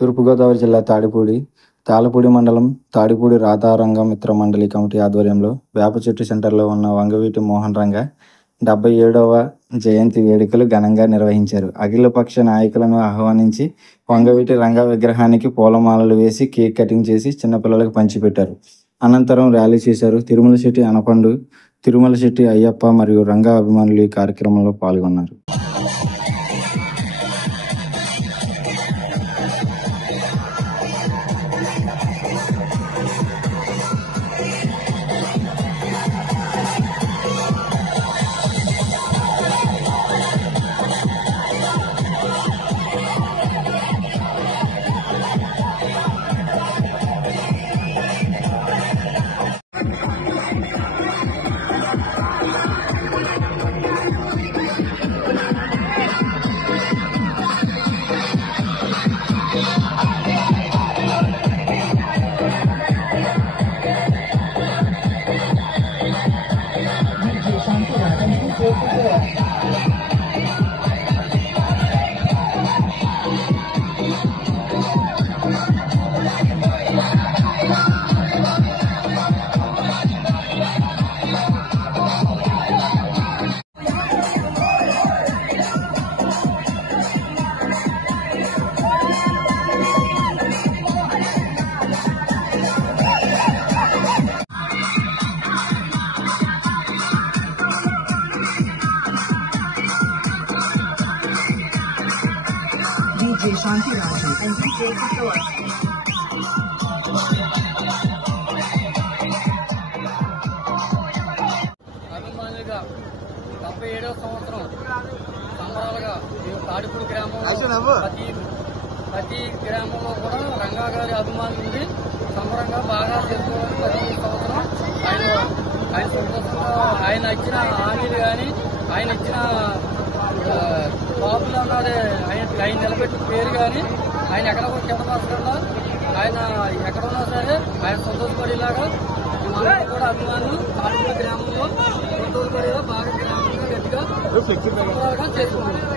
తూర్పుగోదావరి జిల్లా తాళపూడి మండలం తాడిపూడి రాధారంగ మిత్ర మండలి కమిటీ ఆధ్వర్యంలో వేపచెట్టు సెంటర్లో ఉన్న వంగవీటి మోహన్ రంగ 77వ జయంతి వేడుకలు ఘనంగా నిర్వహించారు. అఖిలపక్ష నాయకులను ఆహ్వానించి వంగవీటి రంగ విగ్రహానికి పూలమాలలు వేసి కేక్ కటింగ్ చేసి చిన్నపిల్లలకు పంచిపెట్టారు. అనంతరం ర్యాలీ చేశారు. తిరుమల శెట్టి అనపండు, తిరుమల శెట్టి అయ్యప్ప మరియు రంగ అభిమానులు ఈ కార్యక్రమంలో పాల్గొన్నారు. DJ Shanti Raju and DJ Kishore. అభిమానులుగా 77వ సంవత్సరం సంబరాలుగా తాడిపూడి గ్రామంలో ప్రతి గ్రామంలో కూడా రంగా గారి అభిమానులు ఉండి సంబరంగా బాగా చేసుకోవాలి. ప్రతి సంవత్సరం ఆయన సంతోషంగా ఆయన ఇచ్చిన హామీలు కానీ ఆయన ఇచ్చిన బాబులు అన్నది ఆయన నిలబెట్టిన పేరు కానీ ఆయన ఎక్కడ కూడా కిందపరచకుండా ఆయన ఎక్కడ ఉన్నా సరే ఆయన సంతోషపడేలాగా అందరూ కూడా అభిమానులు తాడిపూడి గ్రామంలో సంతోషపడేలా బాగా గ్రామంగా గట్టిగా చేసుకుంటున్నారు.